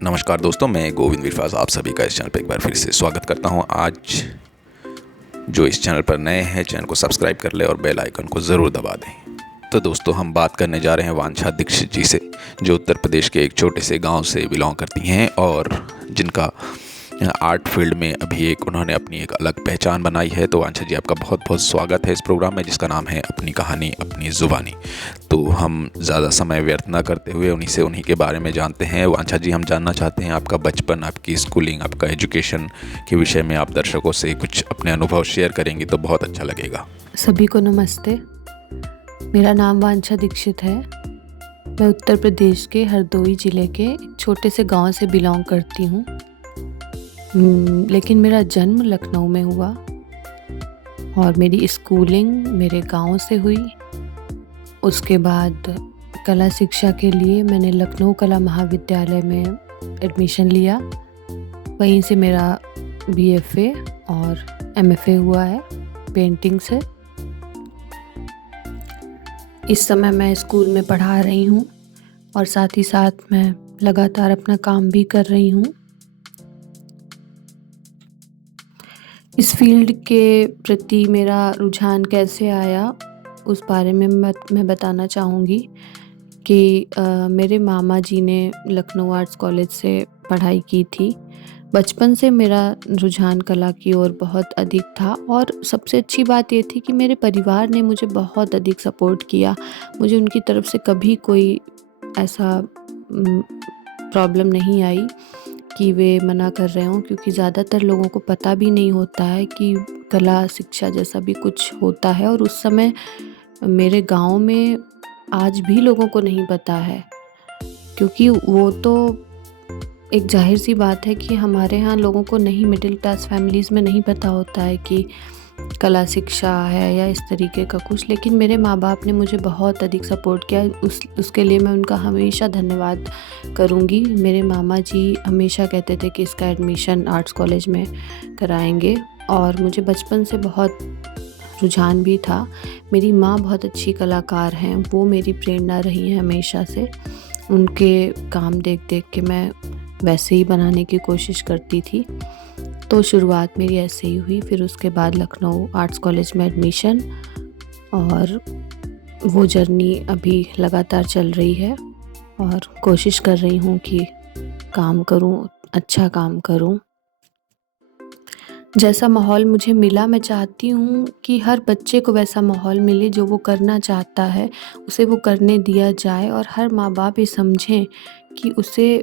नमस्कार दोस्तों, मैं गोविंद विश्वास आप सभी का इस चैनल पर एक बार फिर से स्वागत करता हूं। आज जो इस चैनल पर नए हैं, चैनल को सब्सक्राइब कर ले और बेल आइकन को ज़रूर दबा दें। तो दोस्तों, हम बात करने जा रहे हैं वांछा दीक्षित जी से, जो उत्तर प्रदेश के एक छोटे से गांव से बिलोंग करती हैं और जिनका आर्ट फील्ड में अभी उन्होंने अपनी एक अलग पहचान बनाई है। तो वांछा जी, आपका बहुत बहुत स्वागत है इस प्रोग्राम में, जिसका नाम है अपनी कहानी अपनी ज़ुबानी। तो हम ज़्यादा समय व्यर्थ ना करते हुए उन्हीं के बारे में जानते हैं। वांछा जी, हम जानना चाहते हैं आपका बचपन, आपकी स्कूलिंग, आपका एजुकेशन के विषय में आप दर्शकों से कुछ अपने अनुभव शेयर करेंगे तो बहुत अच्छा लगेगा। सभी को नमस्ते। मेरा नाम वांछा दीक्षित है। मैं उत्तर प्रदेश के हरदोई ज़िले के एक छोटे से गांव से बिलोंग करती हूँ, लेकिन मेरा जन्म लखनऊ में हुआ और मेरी स्कूलिंग मेरे गांव से हुई। उसके बाद कला शिक्षा के लिए मैंने लखनऊ कला महाविद्यालय में एडमिशन लिया। वहीं से मेरा BFA और MFA हुआ है पेंटिंग से। इस समय मैं स्कूल में पढ़ा रही हूँ और साथ ही साथ मैं लगातार अपना काम भी कर रही हूँ। इस फील्ड के प्रति मेरा रुझान कैसे आया, उस बारे में मैं बताना चाहूँगी कि मेरे मामा जी ने लखनऊ आर्ट्स कॉलेज से पढ़ाई की थी। बचपन से मेरा रुझान कला की ओर बहुत अधिक था और सबसे अच्छी बात ये थी कि मेरे परिवार ने मुझे बहुत अधिक सपोर्ट किया। मुझे उनकी तरफ से कभी कोई ऐसा प्रॉब्लम नहीं आई कि वे मना कर रहे हों, क्योंकि ज़्यादातर लोगों को पता भी नहीं होता है कि कला शिक्षा जैसा भी कुछ होता है। और उस समय मेरे गांव में आज भी लोगों को नहीं पता है, क्योंकि वो तो एक जाहिर सी बात है कि हमारे यहाँ लोगों को नहीं, मिडिल क्लास फैमिलीज़ में नहीं पता होता है कि कला शिक्षा है या इस तरीके का कुछ। लेकिन मेरे माँ बाप ने मुझे बहुत अधिक सपोर्ट किया। उसके लिए मैं उनका हमेशा धन्यवाद करूँगी। मेरे मामा जी हमेशा कहते थे कि इसका एडमिशन आर्ट्स कॉलेज में कराएंगे और मुझे बचपन से बहुत रुझान भी था। मेरी माँ बहुत अच्छी कलाकार हैं, वो मेरी प्रेरणा रही हैं हमेशा से। उनके काम देख देख के मैं वैसे ही बनाने की कोशिश करती थी। तो शुरुआत मेरी ऐसे ही हुई। फिर उसके बाद लखनऊ आर्ट्स कॉलेज में एडमिशन, और वो जर्नी अभी लगातार चल रही है और कोशिश कर रही हूँ कि काम करूँ, अच्छा काम करूँ। जैसा माहौल मुझे मिला, मैं चाहती हूँ कि हर बच्चे को वैसा माहौल मिले। जो वो करना चाहता है उसे वो करने दिया जाए और हर माँ बाप ये समझें कि उसे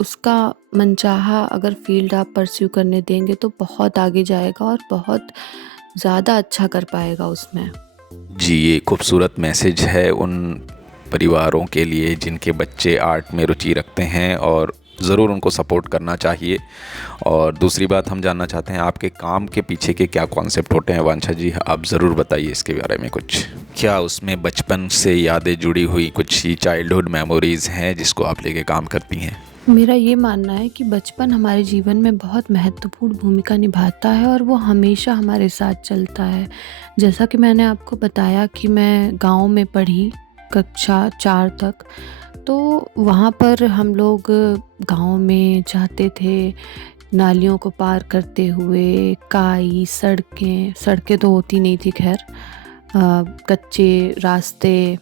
उसका मनचाहा अगर फील्ड आप परस्यू करने देंगे तो बहुत आगे जाएगा और बहुत ज़्यादा अच्छा कर पाएगा उसमें। जी, ये खूबसूरत मैसेज है उन परिवारों के लिए जिनके बच्चे आर्ट में रुचि रखते हैं, और ज़रूर उनको सपोर्ट करना चाहिए। और दूसरी बात, हम जानना चाहते हैं आपके काम के पीछे के क्या कॉन्सेप्ट होते हैं। वांछा जी, आप ज़रूर बताइए इसके बारे में कुछ। क्या उसमें बचपन से यादें जुड़ी हुई कुछ ही चाइल्डहुड मेमोरीज़ हैं जिसको आप लेके काम करती हैं? मेरा ये मानना है कि बचपन हमारे जीवन में बहुत महत्वपूर्ण भूमिका निभाता है और वो हमेशा हमारे साथ चलता है। जैसा कि मैंने आपको बताया कि मैं गांव में पढ़ी कक्षा 4 तक, तो वहाँ पर हम लोग गांव में जाते थे, नालियों को पार करते हुए, काई सड़कें तो होती नहीं थी खैर, कच्चे रास्ते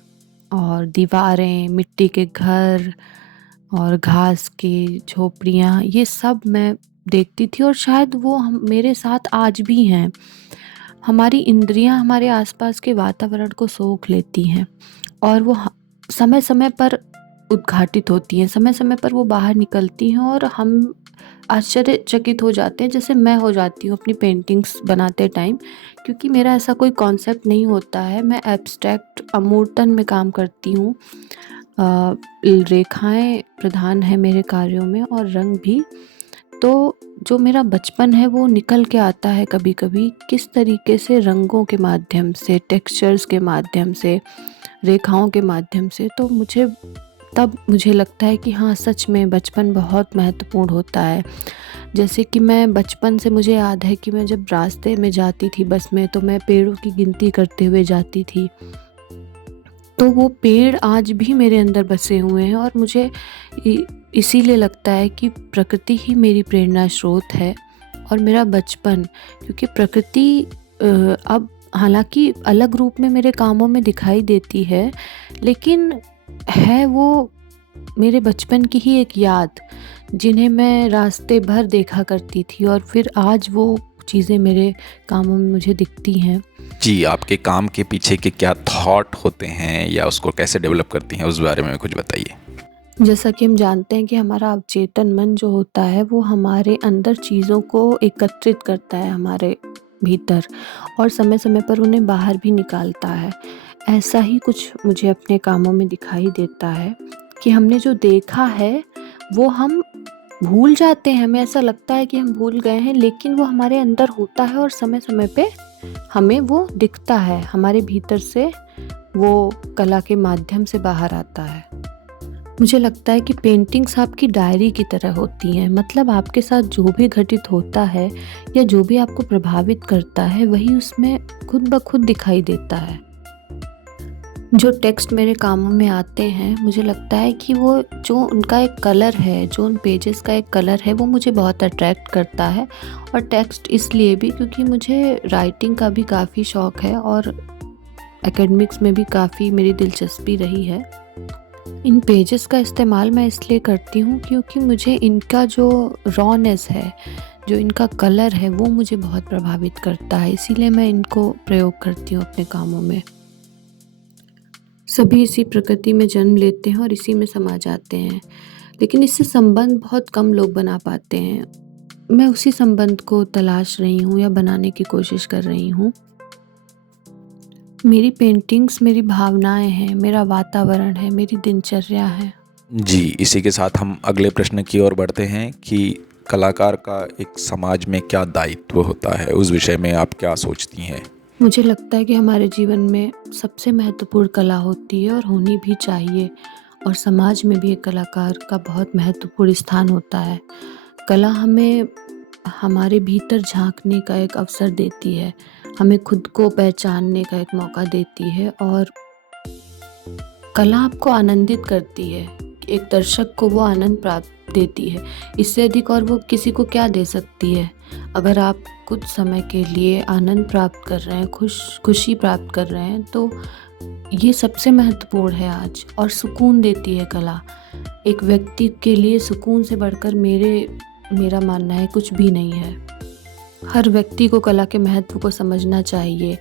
और दीवारें, मिट्टी के घर और घास की झोपड़ियाँ, ये सब मैं देखती थी और शायद वो मेरे साथ आज भी हैं। हमारी इंद्रियाँ हमारे आसपास के वातावरण को सोख लेती हैं और वो समय समय पर उद्घाटित होती हैं, समय समय पर वो बाहर निकलती हैं और हम आश्चर्यचकित हो जाते हैं, जैसे मैं हो जाती हूँ अपनी पेंटिंग्स बनाते टाइम। क्योंकि मेरा ऐसा कोई कॉन्सेप्ट नहीं होता है, मैं एब्स्ट्रैक्ट अमूर्तन में काम करती हूँ। रेखाएं प्रधान है मेरे कार्यों में और रंग भी। तो जो मेरा बचपन है वो निकल के आता है कभी कभी, किस तरीके से रंगों के माध्यम से, टेक्सचर्स के माध्यम से, रेखाओं के माध्यम से। तो मुझे लगता है कि हाँ, सच में बचपन बहुत महत्वपूर्ण होता है। जैसे कि मैं बचपन से, मुझे याद है कि मैं जब रास्ते में जाती थी बस में, तो मैं पेड़ों की गिनती करते हुए जाती थी। तो वो पेड़ आज भी मेरे अंदर बसे हुए हैं और मुझे इसीलिए लगता है कि प्रकृति ही मेरी प्रेरणा स्रोत है और मेरा बचपन, क्योंकि प्रकृति अब हालांकि अलग रूप में मेरे कामों में दिखाई देती है, लेकिन है वो मेरे बचपन की ही एक याद, जिन्हें मैं रास्ते भर देखा करती थी और फिर आज वो चीज़ें मेरे कामों में मुझे दिखती हैं। जी, आपके काम के पीछे के क्या थॉट होते हैं या उसको कैसे डेवलप करती हैं, उस बारे में कुछ बताइए? जैसा कि हम जानते हैं कि हमारा अवचेतन मन जो होता है वो हमारे अंदर चीज़ों को एकत्रित करता है हमारे भीतर और समय-समय पर उन्हें बाहर भी निकालता है। ऐसा ही कुछ मुझे अपने कामों में दिखाई देता है कि हमने जो देखा है वो हम भूल जाते हैं। हमें ऐसा लगता है कि हम भूल गए हैं, लेकिन वो हमारे अंदर होता है और समय-समय पे हमें वो दिखता है। हमारे भीतर से वो कला के माध्यम से बाहर आता है। मुझे लगता है कि पेंटिंग्स आपकी डायरी की तरह होती हैं, मतलब आपके साथ जो भी घटित होता है या जो भी आपको प्रभावित करता है वही उसमें खुद ब खुद दिखाई देता है। जो टेक्स्ट मेरे कामों में आते हैं, मुझे लगता है कि वो जो उनका एक कलर है, जो उन पेजेस का एक कलर है, वो मुझे बहुत अट्रैक्ट करता है। और टेक्स्ट इसलिए भी क्योंकि मुझे राइटिंग का भी काफ़ी शौक़ है और एकेडमिक्स में भी काफ़ी मेरी दिलचस्पी रही है। इन पेजेस का इस्तेमाल मैं इसलिए करती हूँ क्योंकि मुझे इनका जो रॉनेस है, जो इनका कलर है, वो मुझे बहुत प्रभावित करता है, इसीलिए मैं इनको प्रयोग करती हूँ अपने कामों में। सभी इसी प्रकृति में जन्म लेते हैं और इसी में समा जाते हैं, लेकिन इससे संबंध बहुत कम लोग बना पाते हैं। मैं उसी संबंध को तलाश रही हूँ या बनाने की कोशिश कर रही हूँ। मेरी पेंटिंग्स मेरी भावनाएं हैं, मेरा वातावरण है, मेरी दिनचर्या है। जी, इसी के साथ हम अगले प्रश्न की ओर बढ़ते हैं कि कलाकार का एक समाज में क्या दायित्व होता है, उस विषय में आप क्या सोचती हैं? मुझे लगता है कि हमारे जीवन में सबसे महत्वपूर्ण कला होती है और होनी भी चाहिए, और समाज में भी एक कलाकार का बहुत महत्वपूर्ण स्थान होता है। कला हमें हमारे भीतर झांकने का एक अवसर देती है, हमें खुद को पहचानने का एक मौका देती है और कला आपको आनंदित करती है। एक दर्शक को वो आनंद प्राप्त देती है, इससे अधिक और वो किसी को क्या दे सकती है। अगर आप कुछ समय के लिए आनंद प्राप्त कर रहे हैं, खुशी प्राप्त कर रहे हैं, तो ये सबसे महत्वपूर्ण है आज। और सुकून देती है कला। एक व्यक्ति के लिए सुकून से बढ़कर मेरा मानना है कुछ भी नहीं है। हर व्यक्ति को कला के महत्व को समझना चाहिए,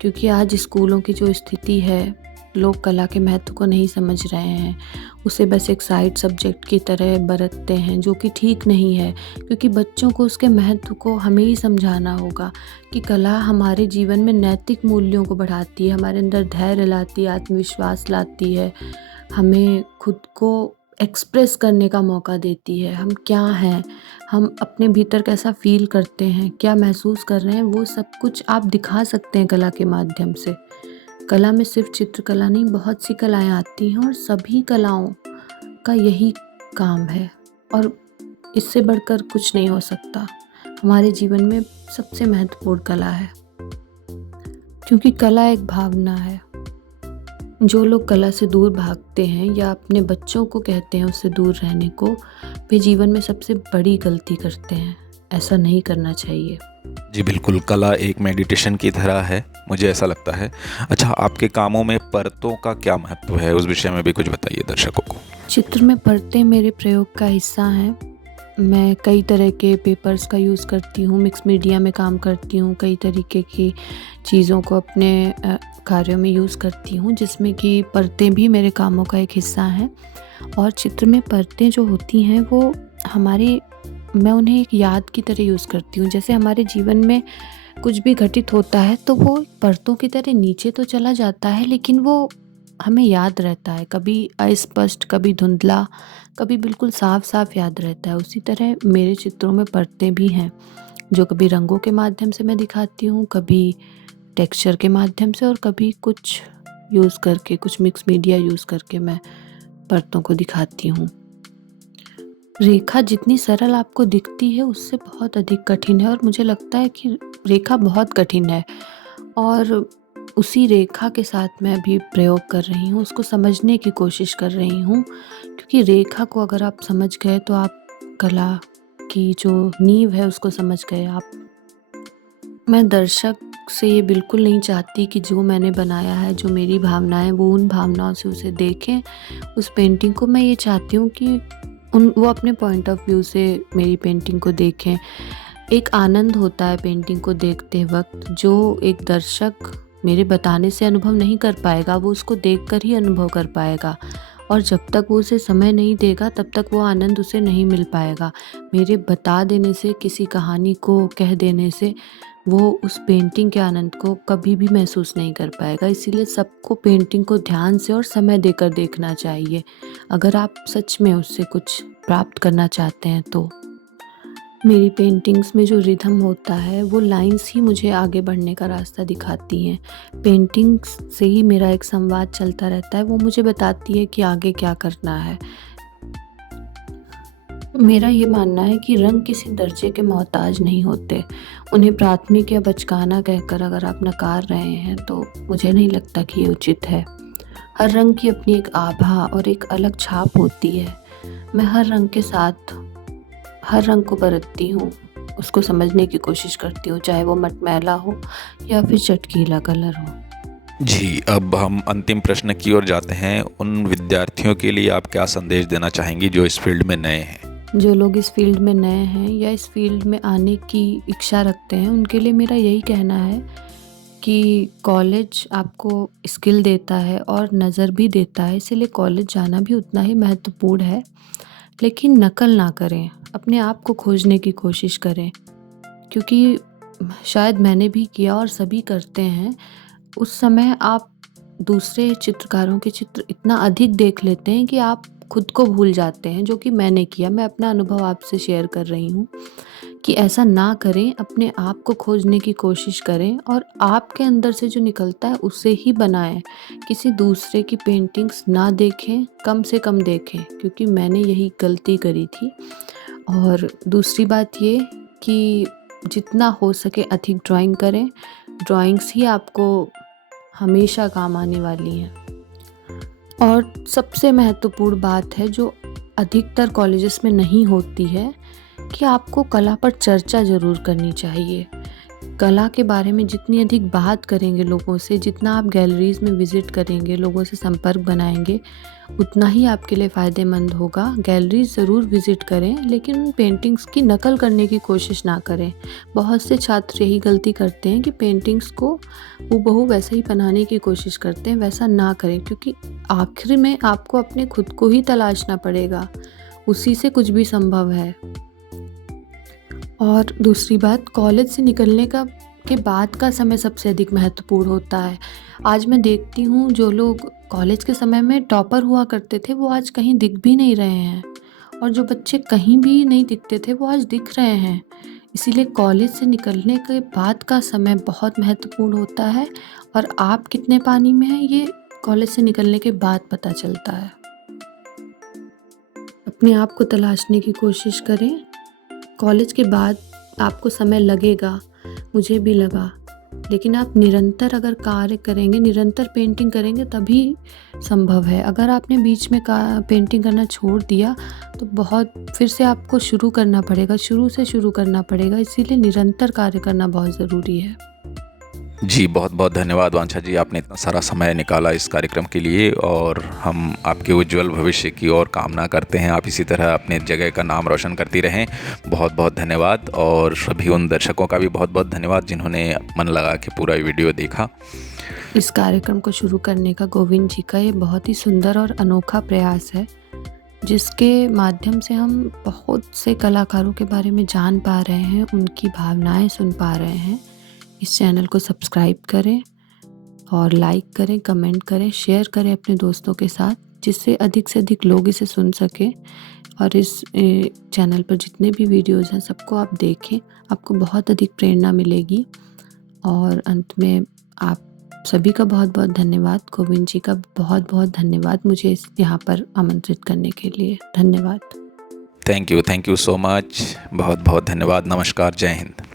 क्योंकि आज स्कूलों की जो स्थिति है, लोग कला के महत्व को नहीं समझ रहे हैं, उसे बस एक साइड सब्जेक्ट की तरह बरतते हैं, जो कि ठीक नहीं है। क्योंकि बच्चों को उसके महत्व को हमें ही समझाना होगा कि कला हमारे जीवन में नैतिक मूल्यों को बढ़ाती है, हमारे अंदर धैर्य लाती है, आत्मविश्वास लाती है, हमें खुद को एक्सप्रेस करने का मौका देती है। हम क्या हैं, हम अपने भीतर कैसा फ़ील करते हैं, क्या महसूस कर रहे हैं, वो सब कुछ आप दिखा सकते हैं कला के माध्यम से। कला में सिर्फ चित्रकला नहीं, बहुत सी कलाएं आती हैं और सभी कलाओं का यही काम है और इससे बढ़कर कुछ नहीं हो सकता। हमारे जीवन में सबसे महत्वपूर्ण कला है, क्योंकि कला एक भावना है। जो लोग कला से दूर भागते हैं या अपने बच्चों को कहते हैं उससे दूर रहने को, वे जीवन में सबसे बड़ी गलती करते हैं। ऐसा नहीं करना चाहिए। जी बिल्कुल, कला एक मेडिटेशन की तरह है, मुझे ऐसा लगता है। अच्छा, आपके कामों में परतों का क्या महत्व है, उस विषय में भी कुछ बताइए दर्शकों को। चित्र में परतें मेरे प्रयोग का हिस्सा हैं। मैं कई तरह के पेपर्स का यूज़ करती हूँ, मिक्स मीडिया में काम करती हूँ, कई तरीके की चीज़ों को अपने कार्यों में यूज़ करती हूँ, जिसमें कि परतें भी मेरे कामों का एक हिस्सा हैं। और चित्र में परतें जो होती हैं वो मैं उन्हें एक याद की तरह यूज़ करती हूँ। जैसे हमारे जीवन में कुछ भी घटित होता है तो वो परतों की तरह नीचे तो चला जाता है, लेकिन वो हमें याद रहता है, कभी अस्पष्ट, कभी धुंधला, कभी बिल्कुल साफ-साफ याद रहता है। उसी तरह मेरे चित्रों में परतें भी हैं, जो कभी रंगों के माध्यम से मैं दिखाती हूँ, कभी टेक्सचर के माध्यम से और कभी कुछ मिक्स मीडिया यूज़ करके मैं परतों को दिखाती हूँ। रेखा जितनी सरल आपको दिखती है उससे बहुत अधिक कठिन है और मुझे लगता है कि रेखा बहुत कठिन है और उसी रेखा के साथ मैं अभी प्रयोग कर रही हूँ, उसको समझने की कोशिश कर रही हूँ, क्योंकि रेखा को अगर आप समझ गए तो आप कला की जो नींव है उसको समझ गए आप। मैं दर्शक से ये बिल्कुल नहीं चाहती कि जो मैंने बनाया है, जो मेरी भावनाएँ, वो उन भावनाओं से उसे देखें, उस पेंटिंग को। मैं ये चाहती हूँ कि वो अपने पॉइंट ऑफ व्यू से मेरी पेंटिंग को देखें। एक आनंद होता है पेंटिंग को देखते वक़्त, जो एक दर्शक मेरे बताने से अनुभव नहीं कर पाएगा, वो उसको देखकर ही अनुभव कर पाएगा, और जब तक वो उसे समय नहीं देगा तब तक वो आनंद उसे नहीं मिल पाएगा। मेरे बता देने से, किसी कहानी को कह देने से वो उस पेंटिंग के आनंद को कभी भी महसूस नहीं कर पाएगा। इसीलिए सबको पेंटिंग को ध्यान से और समय देकर देखना चाहिए, अगर आप सच में उससे कुछ प्राप्त करना चाहते हैं तो। मेरी पेंटिंग्स में जो रिदम होता है, वो लाइन्स ही मुझे आगे बढ़ने का रास्ता दिखाती हैं। पेंटिंग्स से ही मेरा एक संवाद चलता रहता है, वो मुझे बताती है कि आगे क्या करना है। मेरा ये मानना है कि रंग किसी दर्जे के मोहताज नहीं होते। उन्हें प्राथमिक या बचकाना कहकर अगर आप नकार रहे हैं तो मुझे नहीं लगता कि ये उचित है। हर रंग की अपनी एक आभा और एक अलग छाप होती है। मैं हर रंग के साथ हर रंग को बरतती हूँ, उसको समझने की कोशिश करती हूँ, चाहे वो मटमैला हो या फिर चटकीला कलर हो। जी, अब हम अंतिम प्रश्न की ओर जाते हैं। उन विद्यार्थियों के लिए आप क्या संदेश देना चाहेंगी जो इस फील्ड में नए हैं? जो लोग इस फील्ड में नए हैं या इस फील्ड में आने की इच्छा रखते हैं, उनके लिए मेरा यही कहना है कि कॉलेज आपको स्किल देता है और नज़र भी देता है, इसीलिए कॉलेज जाना भी उतना ही महत्वपूर्ण है। लेकिन नकल ना करें, अपने आप को खोजने की कोशिश करें, क्योंकि शायद मैंने भी किया और सभी करते हैं। उस समय आप दूसरे चित्रकारों के चित्र इतना अधिक देख लेते हैं कि आप खुद को भूल जाते हैं, जो कि मैंने किया। मैं अपना अनुभव आपसे शेयर कर रही हूँ कि ऐसा ना करें, अपने आप को खोजने की कोशिश करें और आपके अंदर से जो निकलता है उसे ही बनाएं। किसी दूसरे की पेंटिंग्स ना देखें, कम से कम देखें, क्योंकि मैंने यही गलती करी थी। और दूसरी बात ये कि जितना हो सके अधिक ड्राइंग करें, ड्राइंग्स ही आपको हमेशा काम आने वाली हैं। और सबसे महत्वपूर्ण बात है जो अधिकतर कॉलेजेस में नहीं होती है, कि आपको कला पर चर्चा ज़रूर करनी चाहिए। कला के बारे में जितनी अधिक बात करेंगे लोगों से, जितना आप गैलरीज़ में विज़िट करेंगे, लोगों से संपर्क बनाएंगे, उतना ही आपके लिए फ़ायदेमंद होगा। गैलरीज़ ज़रूर विज़िट करें, लेकिन उन पेंटिंग्स की नकल करने की कोशिश ना करें। बहुत से छात्र यही गलती करते हैं कि पेंटिंग्स को हूबहू वैसा ही बनाने की कोशिश करते हैं। वैसा ना करें, क्योंकि आखिर में आपको अपने खुद को ही तलाशना पड़ेगा, उसी से कुछ भी संभव है। और दूसरी बात, कॉलेज से निकलने के बाद का समय सबसे अधिक महत्वपूर्ण होता है। आज मैं देखती हूँ जो लोग कॉलेज के समय में टॉपर हुआ करते थे, वो आज कहीं दिख भी नहीं रहे हैं, और जो बच्चे कहीं भी नहीं दिखते थे वो आज दिख रहे हैं। इसीलिए कॉलेज से निकलने के बाद का समय बहुत महत्वपूर्ण होता है, और आप कितने पानी में हैं ये कॉलेज से निकलने के बाद पता चलता है। अपने आप को तलाशने की कोशिश करें। कॉलेज के बाद आपको समय लगेगा, मुझे भी लगा, लेकिन आप निरंतर अगर कार्य करेंगे, निरंतर पेंटिंग करेंगे तभी संभव है। अगर आपने बीच में पेंटिंग करना छोड़ दिया तो बहुत फिर से आपको शुरू करना पड़ेगा, शुरू से शुरू करना पड़ेगा। इसीलिए निरंतर कार्य करना बहुत ज़रूरी है। जी, बहुत बहुत धन्यवाद वांछा जी, आपने इतना सारा समय निकाला इस कार्यक्रम के लिए, और हम आपके उज्जवल भविष्य की ओर कामना करते हैं। आप इसी तरह अपने जगह का नाम रोशन करती रहें। बहुत बहुत धन्यवाद, और सभी उन दर्शकों का भी बहुत बहुत धन्यवाद जिन्होंने मन लगा के पूरा वीडियो देखा। इस कार्यक्रम को शुरू करने का गोविंद जी का ये बहुत ही सुंदर और अनोखा प्रयास है, जिसके माध्यम से हम बहुत से कलाकारों के बारे में जान पा रहे हैं, उनकी भावनाएं सुन पा रहे हैं। इस चैनल को सब्सक्राइब करें और लाइक करें, कमेंट करें, शेयर करें अपने दोस्तों के साथ, जिससे अधिक से अधिक लोग इसे सुन सकें। और इस चैनल पर जितने भी वीडियोज़ हैं सबको आप देखें, आपको बहुत अधिक प्रेरणा मिलेगी। और अंत में आप सभी का बहुत बहुत धन्यवाद, गोविंद जी का बहुत बहुत धन्यवाद मुझे यहाँ पर आमंत्रित करने के लिए। धन्यवाद। थैंक यू सो मच, बहुत बहुत धन्यवाद। नमस्कार, जय हिंद।